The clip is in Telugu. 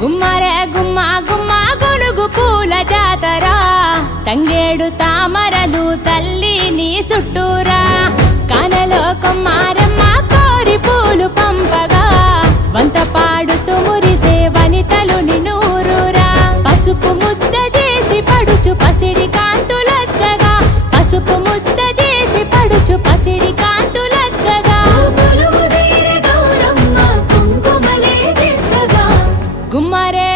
గుమ్మరే గుమ్మ గుమ్మ గొనుగు పూల జాతర తంగేడు తామరలు తల్లి నీ చుట్టూరా కానలో కొమ్మారమ్మ కోరి పూలు పంపగా వంత పాడుతూ మురిసే వనితలు నిన్నూరురా పసుపు ముద్ద చేసి పడుచు పసిడి కాంతులద్దగా పసుపు ముద్ద చేసి పడుచు పసిడి కాంతులద్దగా గుమ్మరే